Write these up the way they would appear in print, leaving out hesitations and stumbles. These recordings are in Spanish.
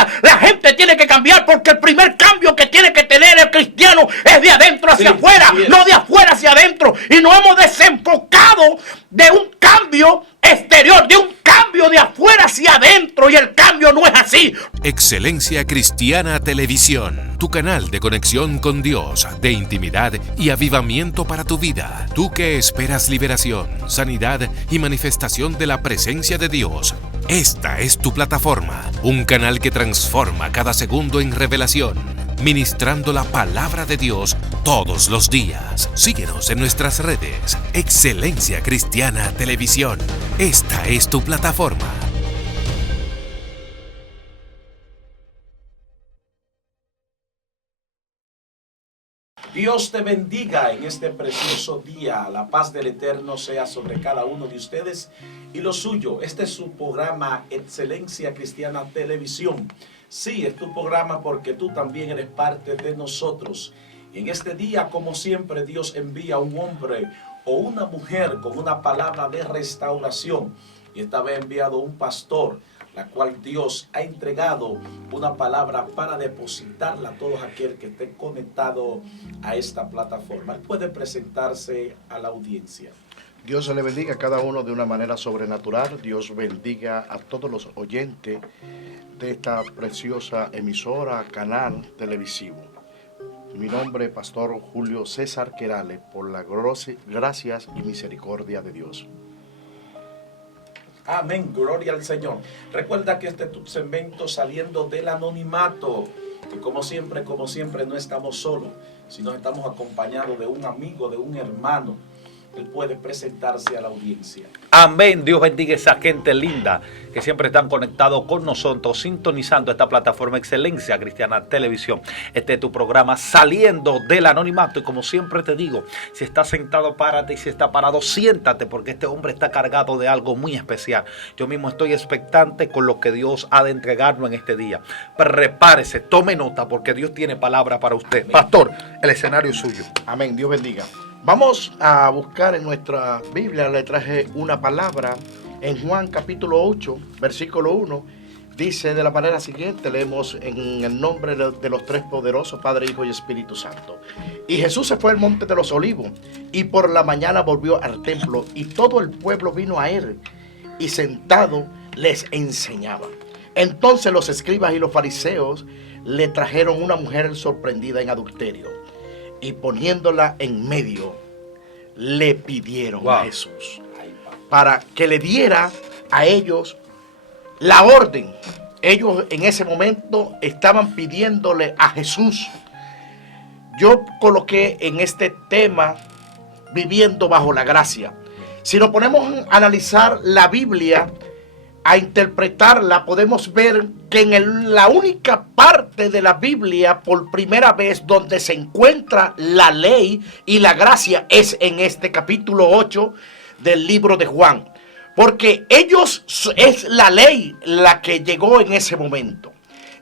iglesia, la gente tiene que cambiar, porque el primer cambio que tiene que tener el cristiano es de adentro hacia afuera, no de afuera hacia adentro. Y nos hemos desenfocado de un cambio exterior, de un cambio de afuera hacia adentro, y el cambio no es así. Excelencia Cristiana Televisión, tu canal de conexión con Dios, de intimidad y avivamiento para tu vida. Tú que esperas liberación, sanidad y manifestación de la presencia de Dios. Esta es tu plataforma, un canal que transforma cada segundo en revelación, ministrando la palabra de Dios todos los días. Síguenos en nuestras redes. Excelencia Cristiana Televisión. Esta es tu plataforma. Dios te bendiga en este precioso día. La paz del Eterno sea sobre cada uno de ustedes y lo suyo. Este es su programa Excelencia Cristiana Televisión. Sí, es tu programa porque tú también eres parte de nosotros. En este día, como siempre, Dios envía a un hombre o una mujer con una palabra de restauración. Y esta vez ha enviado un pastor, la cual Dios ha entregado una palabra para depositarla a todos aquel que esté conectado a esta plataforma. Él puede presentarse a la audiencia. Dios le bendiga a cada uno de una manera sobrenatural. Dios bendiga a todos los oyentes de esta preciosa emisora, canal televisivo. Mi nombre es Pastor Julio César Querales, por la gracias y misericordia de Dios. Amén, gloria al Señor. Recuerda que este es tu segmento Saliendo del Anonimato. Y como siempre, no estamos solos, sino estamos acompañados de un amigo, de un hermano. Él puede presentarse a la audiencia. Amén. Dios bendiga a esa gente linda que siempre están conectados con nosotros, sintonizando esta plataforma Excelencia Cristiana Televisión. Este es tu programa Saliendo del Anonimato. Y como siempre te digo, si estás sentado, párate, y si estás parado, siéntate, porque este hombre está cargado de algo muy especial. Yo mismo estoy expectante con lo que Dios ha de entregarnos en este día. Prepárese, tome nota, porque Dios tiene palabra para usted. Amén. Pastor, el escenario es suyo. Amén. Dios bendiga. Vamos a buscar en nuestra Biblia. Le traje una palabra en Juan capítulo 8, versículo 1. Dice de la manera siguiente, leemos en el nombre de los tres poderosos, Padre, Hijo y Espíritu Santo. Y Jesús se fue al monte de los olivos, y por la mañana volvió al templo, y todo el pueblo vino a él, y sentado les enseñaba. Entonces los escribas y los fariseos le trajeron una mujer sorprendida en adulterio, y poniéndola en medio, le pidieron a Jesús para que le diera a ellos la orden. Ellos en ese momento estaban pidiéndole a Jesús. Yo coloqué en este tema viviendo bajo la gracia. Si nos ponemos a analizar la Biblia, a interpretarla, podemos ver que en la única parte de la Biblia por primera vez donde se encuentra la ley y la gracia es en este capítulo 8 del libro de Juan. Porque es la ley la que llegó en ese momento.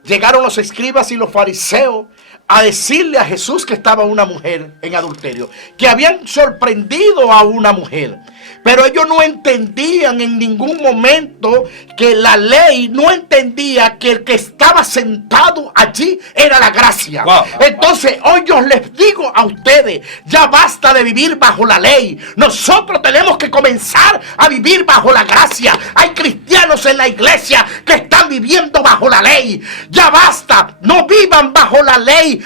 Llegaron los escribas y los fariseos a decirle a Jesús que estaba una mujer en adulterio, que habían sorprendido a una mujer. Pero ellos no entendían en ningún momento que la ley no entendía que el que estaba sentado allí era la gracia. Entonces hoy yo les digo a ustedes, ya basta de vivir bajo la ley. Nosotros tenemos que comenzar a vivir bajo la gracia. Hay cristianos en la iglesia que están viviendo bajo la ley. Ya basta, no vivan bajo la ley.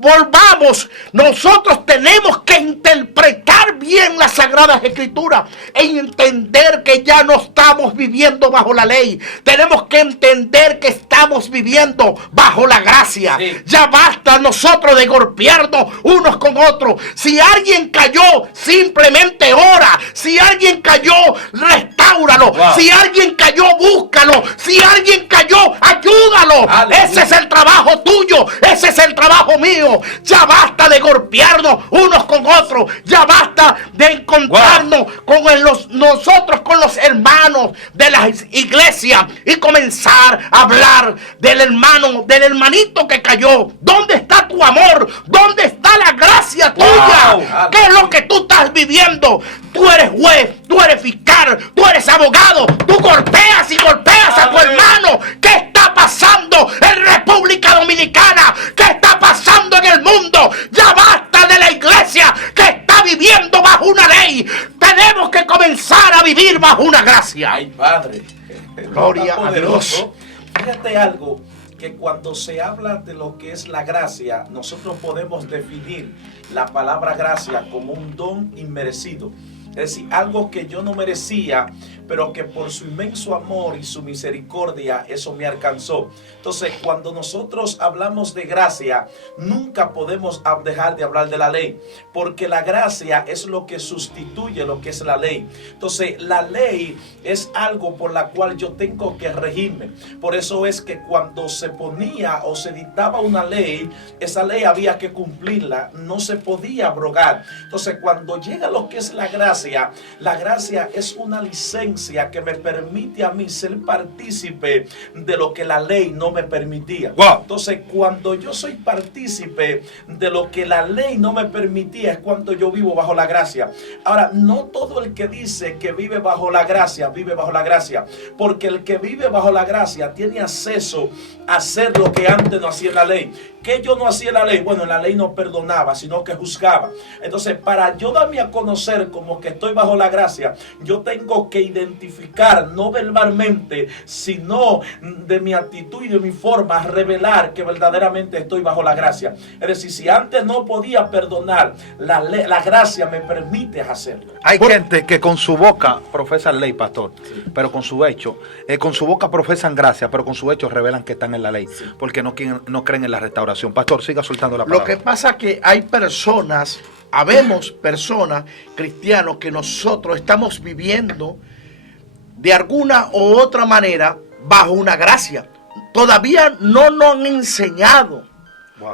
Volvamos, nosotros tenemos que interpretar bien las Sagradas Escrituras e entender que ya no estamos viviendo bajo la ley. Tenemos que entender que estamos viviendo bajo la gracia. Sí. Ya basta nosotros de golpearnos unos con otros. Si alguien cayó, simplemente ora. Si alguien cayó, restáuralo. Si alguien cayó, búscalo. Si alguien cayó, ayúdalo. Aleluya. Ese es el trabajo tuyo. Ese es el trabajo mío. Ya basta de golpearnos unos con otros. Ya basta de encontrarnos con nosotros con los hermanos de la iglesia y comenzar a hablar del hermano, del hermanito que cayó. ¿Dónde está tu amor? ¿Dónde está la gracia tuya? ¿Qué es lo que tú estás viviendo? Tú eres juez, tú eres fiscal, tú eres abogado. Tú golpeas y golpeas a tu hermano. ¿Qué está pasando gracia. Ay, Padre. Gloria Está a poderoso. Fíjate algo, que cuando se habla de lo que es la gracia, nosotros podemos definir la palabra gracia como un don inmerecido. Es decir, algo que yo no merecía, pero que por su inmenso amor y su misericordia, eso me alcanzó. Entonces, cuando nosotros hablamos de gracia, nunca podemos dejar de hablar de la ley, porque la gracia es lo que sustituye lo que es la ley. Entonces, la ley es algo por la cual yo tengo que regirme. Por eso es que cuando se ponía o se dictaba una ley, esa ley había que cumplirla, no se podía abrogar. Entonces, cuando llega lo que es la gracia es una licencia que me permite a mí ser partícipe de lo que la ley no me permitía. Wow. Entonces, cuando yo soy partícipe de lo que la ley no me permitía, es cuando yo vivo bajo la gracia. Ahora, no todo el que dice que vive bajo la gracia, vive bajo la gracia, porque el que vive bajo la gracia tiene acceso a hacer lo que antes no hacía la ley. ¿Qué yo no hacía en la ley? Bueno, la ley no perdonaba, sino que juzgaba. Entonces, para yo darme a conocer como que estoy bajo la gracia, yo tengo que identificar, no verbalmente, sino de mi actitud y de mi forma, revelar que verdaderamente estoy bajo la gracia. Es decir, si antes no podía perdonar, la gracia me permite hacerlo. Hay gente que con su boca profesan ley, pastor, pero con su hecho, con su boca profesan gracia, pero con su hecho revelan que están en la ley, porque no creen en la restauración. Pastor, siga soltando la palabra. Lo que pasa es que hay personas, habemos personas, cristianos, que nosotros estamos viviendo de alguna u otra manera bajo una gracia. Todavía no nos han enseñado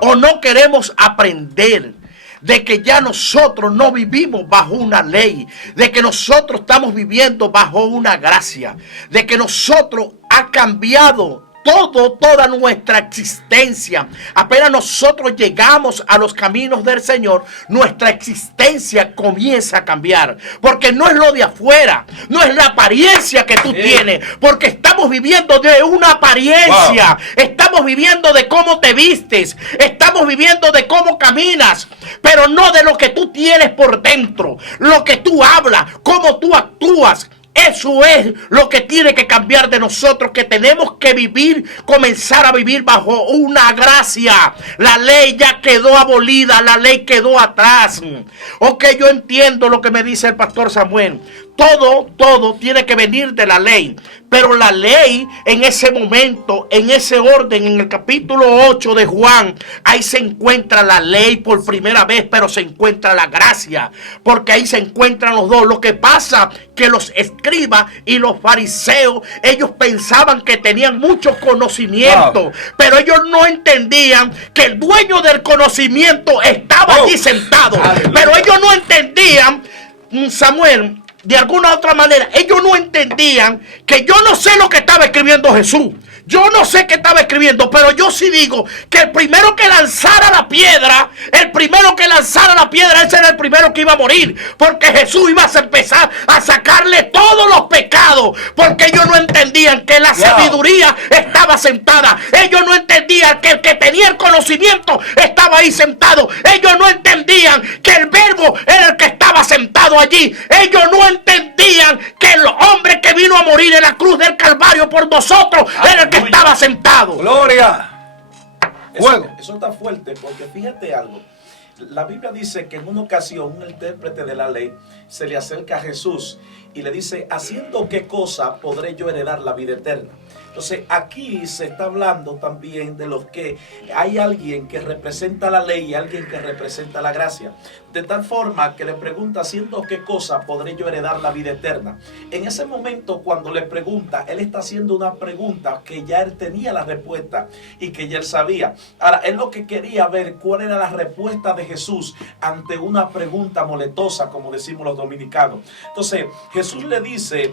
o no queremos aprender de que ya nosotros no vivimos bajo una ley, de que nosotros estamos viviendo bajo una gracia, de que nosotros ha cambiado toda nuestra existencia. Apenas nosotros llegamos a los caminos del Señor, nuestra existencia comienza a cambiar. Porque no es lo de afuera, no es la apariencia que tú tienes, porque estamos viviendo de una apariencia. Estamos viviendo de cómo te vistes, estamos viviendo de cómo caminas, pero no de lo que tú tienes por dentro, lo que tú hablas, cómo tú actúas. Eso es lo que tiene que cambiar de nosotros, que tenemos que vivir, comenzar a vivir bajo una gracia. La ley ya quedó abolida, la ley quedó atrás. Ok, yo entiendo lo que me dice el pastor Samuel. Todo tiene que venir de la ley. Pero la ley en ese momento, en ese orden, en el capítulo 8 de Juan, ahí se encuentra la ley por primera vez, pero se encuentra la gracia. Porque ahí se encuentran los dos. Lo que pasa que los escribas y los fariseos, ellos pensaban que tenían mucho conocimiento. Pero ellos no entendían que el dueño del conocimiento estaba allí sentado. Pero ellos no entendían, Samuel, de alguna otra manera, ellos no entendían que yo no sé lo que estaba escribiendo Jesús. Yo no sé qué estaba escribiendo, pero yo sí digo que el primero que lanzara la piedra, ese era el primero que iba a morir. Porque Jesús iba a empezar a sacarle todos los pecados. Porque ellos no entendían que la sabiduría estaba sentada. Ellos no entendían que el que tenía el conocimiento estaba ahí sentado. Ellos no entendían que el verbo era el que estaba sentado allí. Ellos no entendían que el hombre que vino a morir en la cruz del Calvario por nosotros era el que estaba sentado. Gloria. Eso está fuerte, porque fíjate algo. La Biblia dice que en una ocasión un intérprete de la ley se le acerca a Jesús y le dice: ¿haciendo qué cosa podré yo heredar la vida eterna? Entonces aquí se está hablando también de los que hay alguien que representa la ley y alguien que representa la gracia. De tal forma que le pregunta: ¿haciendo qué cosa podré yo heredar la vida eterna? En ese momento, cuando le pregunta, él está haciendo una pregunta que ya él tenía la respuesta y que ya él sabía. Ahora, él lo que quería ver cuál era la respuesta de Jesús ante una pregunta moletosa, como decimos los dominicanos. Entonces Jesús le dice,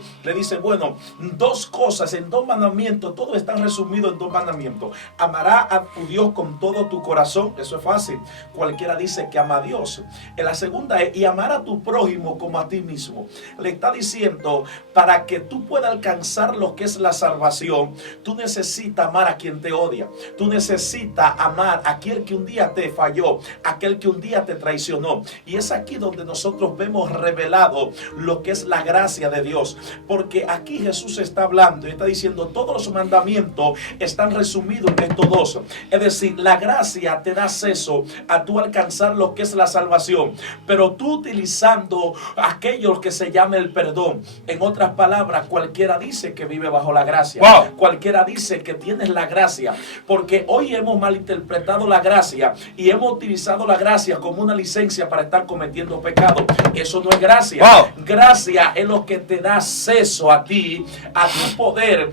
bueno, dos cosas, en dos mandamientos mandamientos, todos están resumidos en 2 mandamientos. Amará a tu Dios con todo tu corazón, eso es fácil. Cualquiera dice que ama a Dios. En la segunda es, y amar a tu prójimo como a ti mismo. Le está diciendo, para que tú puedas alcanzar lo que es la salvación, tú necesitas amar a quien te odia. Tú necesitas amar a aquel que un día te falló, aquel que un día te traicionó. Y es aquí donde nosotros vemos revelado lo que es la gracia de Dios. Porque aquí Jesús está hablando y está diciendo, todos los mandamientos están resumidos en estos 2. Es decir, la gracia te da acceso a tú alcanzar lo que es la salvación, pero tú utilizando aquello que se llama el perdón. En otras palabras, cualquiera dice que vive bajo la gracia. Wow. Cualquiera dice que tienes la gracia, porque hoy hemos malinterpretado la gracia y hemos utilizado la gracia como una licencia para estar cometiendo pecado. Eso no es gracia. Wow. Gracia es lo que te da acceso a ti, a tu poder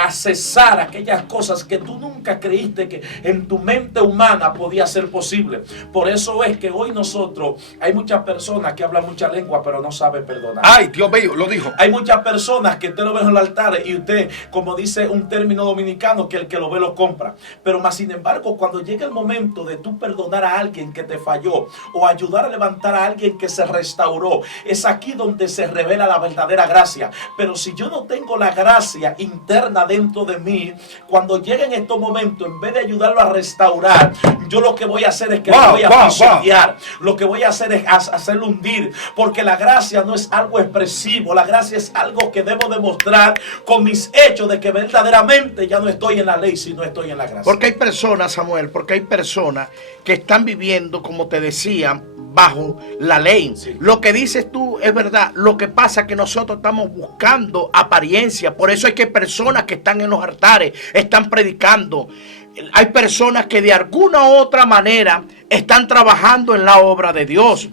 accesar aquellas cosas que tú nunca creíste que en tu mente humana podía ser posible. Por eso es que hoy nosotros, hay muchas personas que hablan mucha lengua pero no saben perdonar. Ay, Dios mío, lo dijo. Hay muchas personas que usted lo ve en el altar y usted, como dice un término dominicano, que el que lo ve lo compra. Pero más sin embargo, cuando llega el momento de tú perdonar a alguien que te falló o ayudar a levantar a alguien que se restauró, es aquí donde se revela la verdadera gracia. Pero si yo no tengo la gracia interna dentro de mí, cuando lleguen estos momentos, en vez de ayudarlo a restaurar, yo lo que voy a hacer es que lo voy a pisotear. Lo que voy a hacer es hacerlo hundir, porque la gracia no es algo expresivo, la gracia es algo que debo demostrar con mis hechos de que verdaderamente ya no estoy en la ley, sino estoy en la gracia. Porque hay personas, Samuel, porque hay personas que están viviendo, como te decía, bajo la ley. Sí. Lo que dices tú es verdad. Lo que pasa es que nosotros estamos buscando apariencia. Por eso es que hay personas que están en los altares, están predicando. Hay personas que de alguna u otra manera están trabajando en la obra de Dios.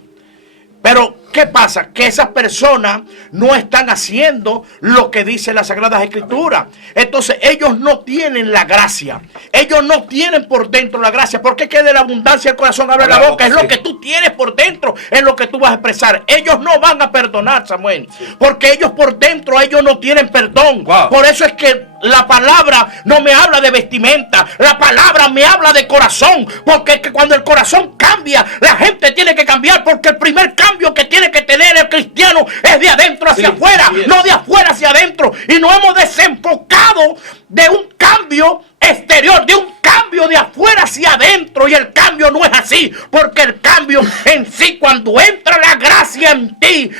Pero, ¿qué pasa? Que esas personas no están haciendo lo que dice las Sagradas Escrituras. Entonces, ellos no tienen la gracia. Ellos no tienen por dentro la gracia. Porque es que de la abundancia del corazón habla la boca. Es lo que tú tienes por dentro, es lo que tú vas a expresar. Ellos no van a perdonar, Samuel. Porque ellos por dentro, ellos no tienen perdón. Wow. Por eso es que la palabra no me habla de vestimenta. La palabra me habla de corazón. Porque es que cuando el corazón cambia, la gente tiene que cambiar. Porque el primer cambio que tiene que tener el cristiano es de adentro hacia afuera, no de afuera hacia adentro. Y nos hemos desenfocado de un cambio exterior, de un cambio de afuera hacia adentro. Y el cambio no es así, porque el cambio en sí, cuando entra la gracia en ti,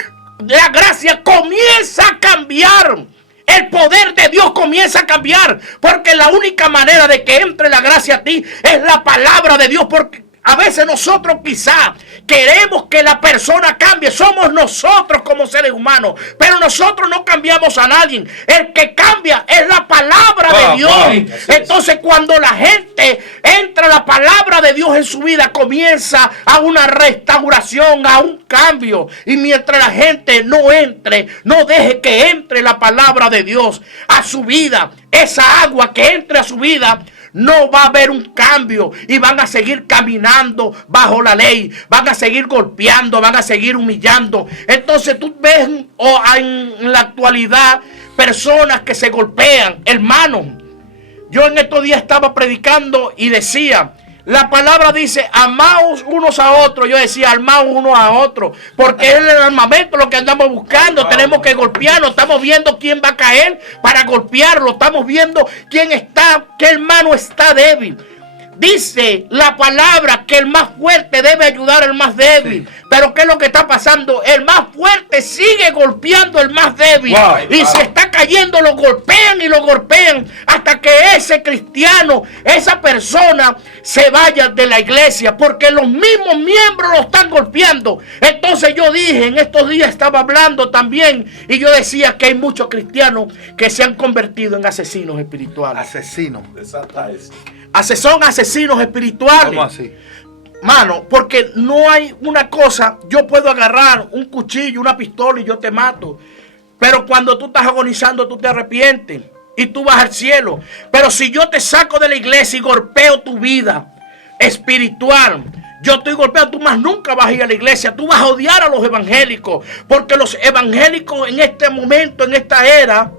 la gracia comienza a cambiar. El poder de Dios comienza a cambiar, porque la única manera de que entre la gracia a ti es la palabra de Dios. Porque a veces nosotros quizá queremos que la persona cambie. Somos nosotros como seres humanos, pero nosotros no cambiamos a nadie. El que cambia es la palabra de Dios. Entonces, cuando la gente entra la palabra de Dios en su vida, comienza a una restauración, a un cambio. Y mientras la gente no entre, no deje que entre la palabra de Dios a su vida, esa agua que entre a su vida, no va a haber un cambio y van a seguir caminando bajo la ley, van a seguir golpeando, van a seguir humillando. Entonces tú ves en la actualidad personas que se golpean, hermanos. Yo en estos días estaba predicando y decía, la palabra dice, amaos unos a otros. Yo decía, amaos unos a otros, porque es el armamento lo que andamos buscando. Tenemos que golpearnos. Estamos viendo quién va a caer para golpearlo. Estamos viendo qué hermano está débil. Dice la palabra que el más fuerte debe ayudar al más débil. Sí. Pero ¿qué es lo que está pasando? El más fuerte sigue golpeando al más débil. Y se está cayendo, lo golpean y lo golpean hasta que ese cristiano, esa persona se vaya de la iglesia, porque los mismos miembros lo están golpeando. Entonces yo dije, en estos días estaba hablando también, y yo decía que hay muchos cristianos que se han convertido en asesinos espirituales. Asesinos. Son asesinos espirituales. ¿Cómo así? Mano, porque no hay una cosa, yo puedo agarrar un cuchillo, una pistola y yo te mato. Pero cuando tú estás agonizando, tú te arrepientes y tú vas al cielo. Pero si yo te saco de la iglesia y golpeo tu vida espiritual, yo estoy golpeando, tú más nunca vas a ir a la iglesia. Tú vas a odiar a los evangélicos, porque los evangélicos en este momento, en esta era,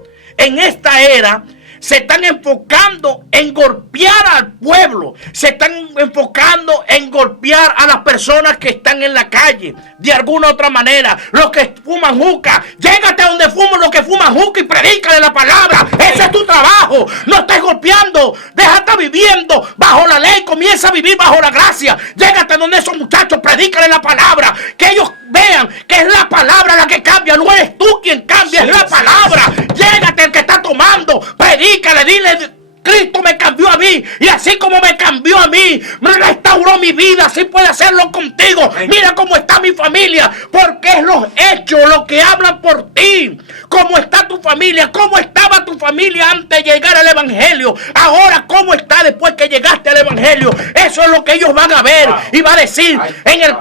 se están enfocando en golpear al pueblo, se están enfocando en golpear a las personas que están en la calle, de alguna otra manera. Los que fuman juca, llégate a donde fuman los que fuman juca y predícale la palabra. Ese es tu trabajo. No estés golpeando, deja estar viviendo bajo la ley, comienza a vivir bajo la gracia. Llégate donde esos muchachos, predícale la palabra, que ellos vean que es la palabra la que cambia, no eres tú quien cambia, es la palabra. Llégate el que está tomando, predícale, dile: Cristo me cambió a mí, y así como me cambió a mí, me restauró mi vida, así puede hacerlo contigo. Mira cómo está mi familia, porque es los hechos los que hablan por ti. Cómo está tu familia, cómo estaba tu familia antes de llegar al evangelio, ahora cómo está después que llegaste al evangelio. Eso es lo que ellos van a ver y va a decir: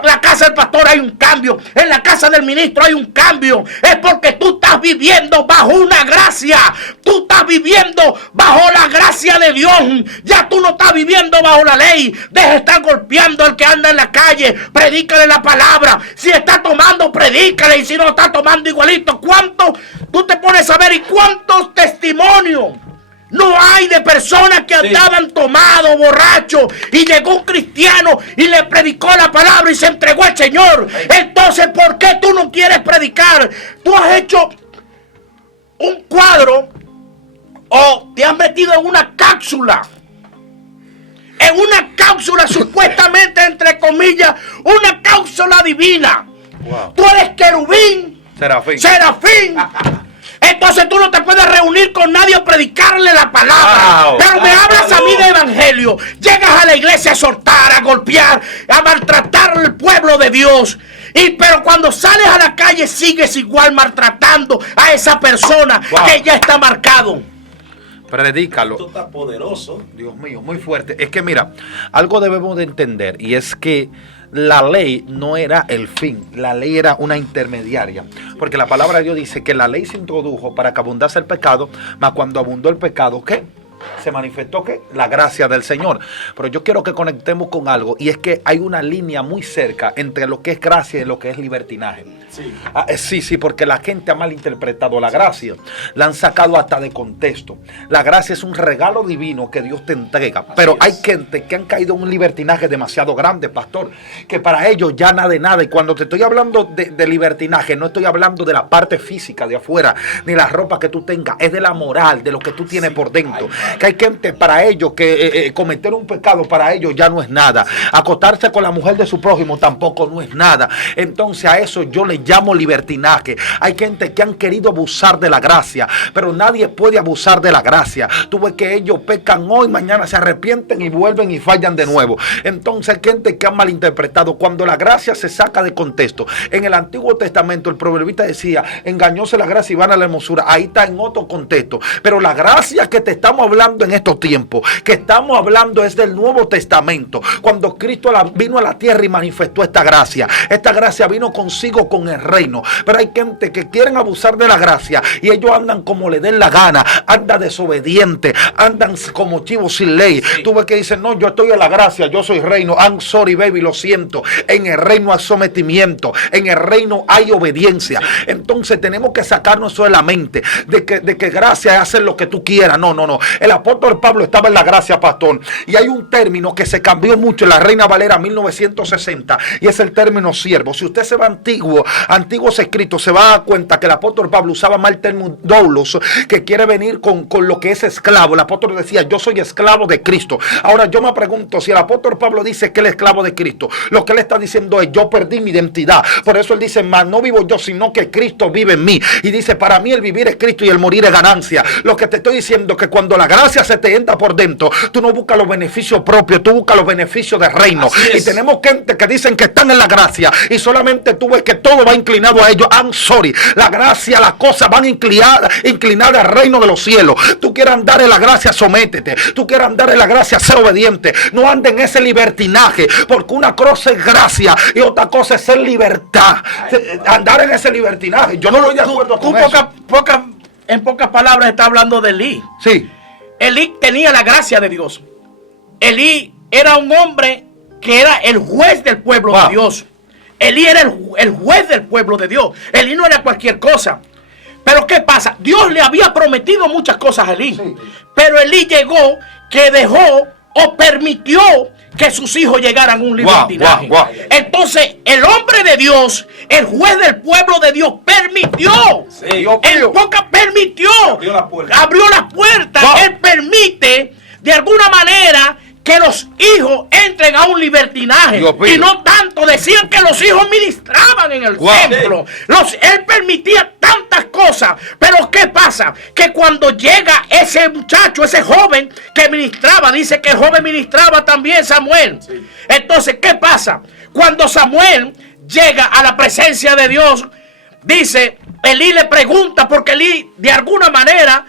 la casa del pastor hay un cambio, en la casa del ministro hay un cambio. Es porque tú estás viviendo bajo una gracia, tú estás viviendo bajo la gracia de Dios. Ya tú no estás viviendo bajo la ley. Deja de estar golpeando al que anda en la calle, predícale la palabra. Si está tomando, predícale, y si no está tomando, igualito. ¿Cuánto tú te pones a ver y cuántos testimonios no hay de personas que andaban tomados, borrachos, y llegó un cristiano y le predicó la palabra y se entregó al Señor? Entonces, ¿por qué tú no quieres predicar? Tú has hecho un cuadro o te has metido en una cápsula. En una cápsula supuestamente, entre comillas, una cápsula divina. Wow. Tú eres querubín, serafín. Entonces tú no te puedes reunir con nadie a predicarle la palabra. Wow. Pero me hablas a mí de evangelio. Llegas a la iglesia a exhortar, a golpear, a maltratar al pueblo de Dios. Pero cuando sales a la calle sigues igual maltratando a esa persona que ya está marcado. Predícalo. Esto está poderoso. Dios mío, muy fuerte. Es que mira, algo debemos de entender, y es que la ley no era el fin, la ley era una intermediaria. Porque la palabra de Dios dice que la ley se introdujo para que abundase el pecado, mas cuando abundó el pecado, ¿qué? Se manifestó que la gracia del Señor. Pero yo quiero que conectemos con algo, y es que hay una línea muy cerca entre lo que es gracia y lo que es libertinaje. Sí, porque la gente ha malinterpretado la gracia, la han sacado hasta de contexto. La gracia es un regalo divino que Dios te entrega, pero hay gente que han caído en un libertinaje demasiado grande, pastor, que para ellos ya nada de nada. Y cuando te estoy hablando de libertinaje, no estoy hablando de la parte física de afuera, ni la ropa que tú tengas, es de la moral, de lo que tú tienes por dentro. Que hay gente para ellos que cometer un pecado para ellos ya no es nada. Acostarse con la mujer de su prójimo tampoco no es nada. Entonces a eso yo le llamo libertinaje. Hay gente que han querido abusar de la gracia, pero nadie puede abusar de la gracia. Tú ves que ellos pecan hoy, mañana se arrepienten y vuelven y fallan de nuevo. Entonces hay gente que ha malinterpretado. Cuando la gracia se saca de contexto, en el Antiguo Testamento el proverbista decía: engañóse la gracia y van a la hermosura. Ahí está en otro contexto. Pero la gracia que te estamos hablando en estos tiempos, que estamos hablando, es del Nuevo Testamento, cuando Cristo vino a la tierra y manifestó esta gracia. Esta gracia vino consigo con el reino. Pero hay gente que quieren abusar de la gracia y ellos andan como le den la gana, andan desobedientes, andan como chivos sin ley. Tú ves que dicen: no, yo estoy en la gracia, yo soy reino. I'm sorry, baby, lo siento. En el reino hay sometimiento, en el reino hay obediencia. Entonces tenemos que sacarnos eso de la mente, de que gracia es hacer lo que tú quieras. No. El apóstol Pablo estaba en la gracia, pastor, y hay un término que se cambió mucho en la Reina Valera 1960, y es el término siervo. Si usted se va antiguos escritos, se va a dar cuenta que el apóstol Pablo usaba más el término doulos, que quiere venir con lo que es esclavo. El apóstol decía: yo soy esclavo de Cristo. Ahora yo me pregunto, si el apóstol Pablo dice que él es esclavo de Cristo, lo que él está diciendo es: yo perdí mi identidad. Por eso él dice: mas no vivo yo, sino que Cristo vive en mí. Y dice: para mí el vivir es Cristo y el morir es ganancia. Lo que te estoy diciendo es que cuando la gracia se te entra por dentro, tú no buscas los beneficios propios, tú buscas los beneficios del reino. Y tenemos gente que dicen que están en la gracia y solamente tú ves que todo va inclinado a ellos. I'm sorry, la gracia, las cosas van inclinadas al reino de los cielos. Tú quieres andar en la gracia, sométete. Tú quieres andar en la gracia, sé obediente. No andes en ese libertinaje, porque una cosa es gracia y otra cosa es ser libertad. Andar en ese libertinaje, yo no estoy de acuerdo con eso. En pocas palabras está hablando de Elí. Sí. Elí tenía la gracia de Dios. Elí era un hombre que era el juez del pueblo de Dios. Elí era el juez del pueblo de Dios. Elí no era cualquier cosa. Pero ¿qué pasa? Dios le había prometido muchas cosas a Elí. Sí. Pero Elí llegó que dejó o permitió que sus hijos llegaran a un libertinaje. Entonces, el hombre de Dios, el juez del pueblo de Dios, permitió. Permitió. Abrió la puerta. Él permite, de alguna manera, que los hijos entren a un libertinaje. Y no tanto, decían que los hijos ministraban en el templo. Él permitía tantas cosas. Pero ¿qué pasa? Que cuando llega ese muchacho, ese joven que ministraba, dice que el joven ministraba también Samuel. Sí. Entonces, ¿qué pasa? Cuando Samuel llega a la presencia de Dios, dice, Elí le pregunta, porque Elí de alguna manera...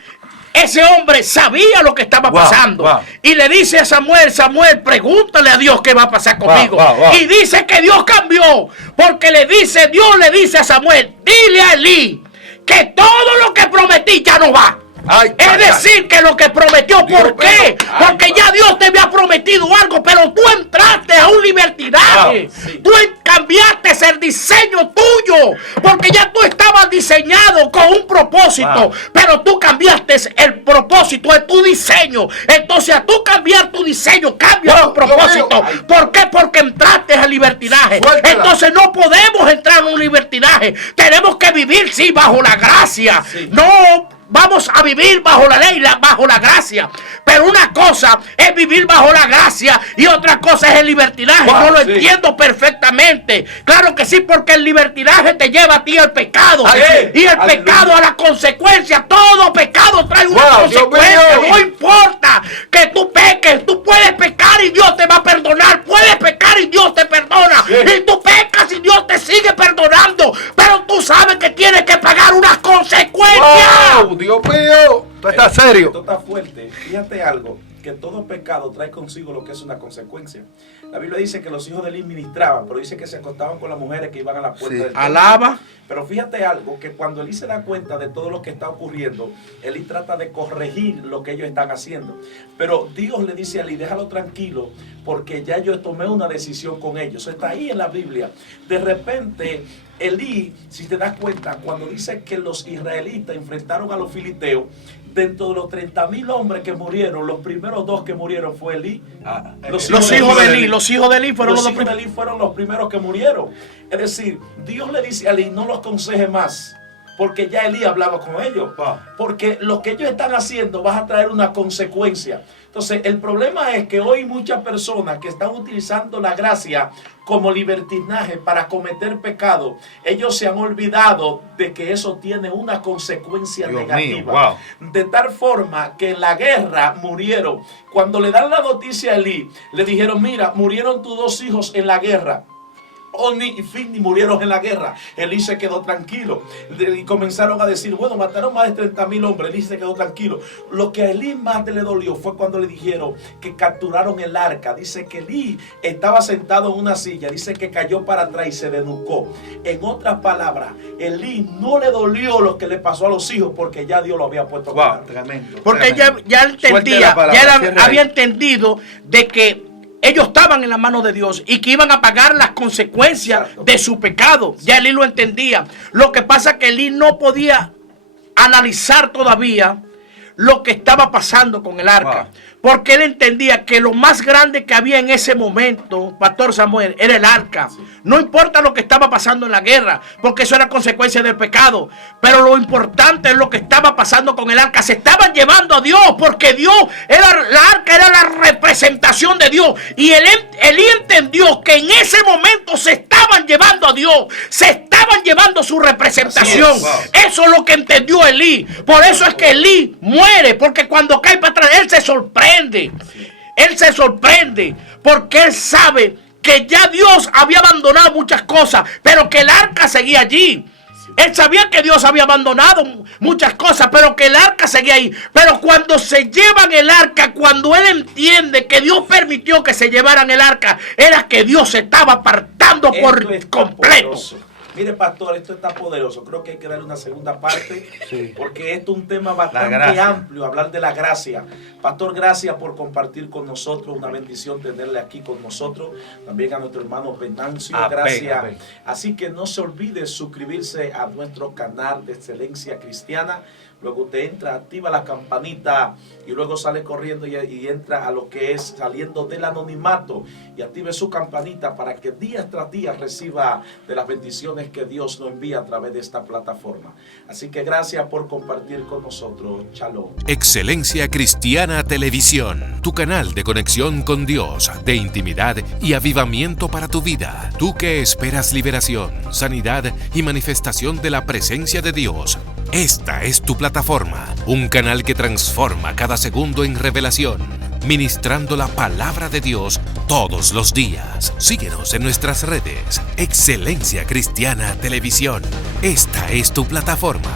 Ese hombre sabía lo que estaba pasando. Y le dice a Samuel, Samuel, pregúntale a Dios qué va a pasar conmigo. Y dice que Dios cambió. Porque Dios le dice a Samuel, dile a Elí que todo lo que prometí ya no va. Es decir, que lo que prometió, ¿por qué? Porque ya Dios te había prometido algo, pero tú entraste a un libertinaje. Tú cambiaste el diseño tuyo, porque ya tú estabas diseñado con un propósito, pero tú cambiaste el propósito de tu diseño. Entonces, a tú cambiar tu diseño, cambia tu propósito. ¿Por qué? Porque entraste al libertinaje. Entonces, no podemos entrar en un libertinaje. Tenemos que vivir, sí, bajo la gracia. No vamos a vivir bajo la ley, bajo la gracia. Pero una cosa es vivir bajo la gracia y otra cosa es el libertinaje. Yo lo entiendo perfectamente. Claro que sí, porque el libertinaje te lleva a ti al pecado. Y el pecado a la consecuencia. Todo pecado trae una consecuencia. No importa que tú peques, tú puedes pecar y Dios te va a perdonar. Puedes pecar y Dios te perdona. Y tú pecas y Dios te sigue perdonando. Pero tú sabes que tienes que pagar unas consecuencias. Dios mío, esto está serio. Esto está fuerte. Fíjate algo, que todo pecado trae consigo lo que es una consecuencia. La Biblia dice que los hijos de Elí ministraban, pero dice que se acostaban con las mujeres que iban a la puerta del templo. Alaba. Pero fíjate algo, que cuando Elí se da cuenta de todo lo que está ocurriendo, Elí trata de corregir lo que ellos están haciendo. Pero Dios le dice a Elí, déjalo tranquilo, porque ya yo tomé una decisión con ellos. Está ahí en la Biblia. De repente, Elí, si te das cuenta, cuando dice que los israelitas enfrentaron a los filisteos, dentro de los 30,000 hombres que murieron, los primeros 2 que murieron fue Elí. Los hijos de Elí. Los hijos de Elí fueron los primeros que murieron. Es decir, Dios le dice a Elí, no los aconseje más, porque ya Elí hablaba con ellos. Porque lo que ellos están haciendo va a traer una consecuencia. Entonces, el problema es que hoy muchas personas que están utilizando la gracia como libertinaje para cometer pecado, ellos se han olvidado de que eso tiene una consecuencia negativa. De tal forma que en la guerra murieron. Cuando le dan la noticia a Elí, le dijeron, mira, murieron tus 2 hijos en la guerra. Oni y Fini murieron en la guerra. Elí se quedó tranquilo. Y comenzaron a decir, bueno, mataron más de 30,000 hombres. Elí se quedó tranquilo. Lo que a Elí más le dolió fue cuando le dijeron que capturaron el arca. Dice que Elí estaba sentado en una silla. Dice que cayó para atrás y se desnucó. En otras palabras, Elí no le dolió lo que le pasó a los hijos, porque ya Dios lo había puesto claro. Porque ya entendía, había entendido de que ellos estaban en la mano de Dios y que iban a pagar las consecuencias de su pecado. Ya Elí lo entendía. Lo que pasa es que Elí no podía analizar todavía lo que estaba pasando con el arca. Porque él entendía que lo más grande que había en ese momento, Pastor Samuel, era el arca. No importa lo que estaba pasando en la guerra, porque eso era consecuencia del pecado. Pero lo importante es lo que estaba pasando con el arca. Se estaban llevando a Dios, porque la arca era la representación de Dios. Y Elí entendió que en ese momento se estaban llevando a Dios. Se estaban llevando su representación. Eso es lo que entendió Elí. Por eso es que Elí muere, porque cuando cae para atrás, él se sorprende. Él se sorprende porque él sabe que ya Dios había abandonado muchas cosas, pero que el arca seguía allí. Él sabía que Dios había abandonado muchas cosas, pero que el arca seguía ahí. Pero cuando se llevan el arca, cuando él entiende que Dios permitió que se llevaran el arca, era que Dios se estaba apartando por completo. Mire, pastor, esto está poderoso. Creo que hay que darle una segunda parte, Sí. porque esto es un tema La bastante gracia. amplio, hablar de la gracia. Pastor, gracias por compartir con nosotros. Una bendición tenerle aquí con nosotros. También a nuestro hermano Venancio, Amén, gracias. amén. Así que no se olvide suscribirse a nuestro canal de Excelencia Cristiana. Luego usted entra, activa la campanita y luego sale corriendo y entra a lo que es saliendo del anonimato y active su campanita para que día tras día reciba de las bendiciones que Dios nos envía a través de esta plataforma. Así que gracias por compartir con nosotros. Shalom. Excelencia Cristiana Televisión, tu canal de conexión con Dios, de intimidad y avivamiento para tu vida. Tú que esperas liberación, sanidad y manifestación de la presencia de Dios. Esta es tu plataforma, un canal que transforma cada segundo en revelación, ministrando la palabra de Dios todos los días. Síguenos en nuestras redes, Excelencia Cristiana Televisión. Esta es tu plataforma.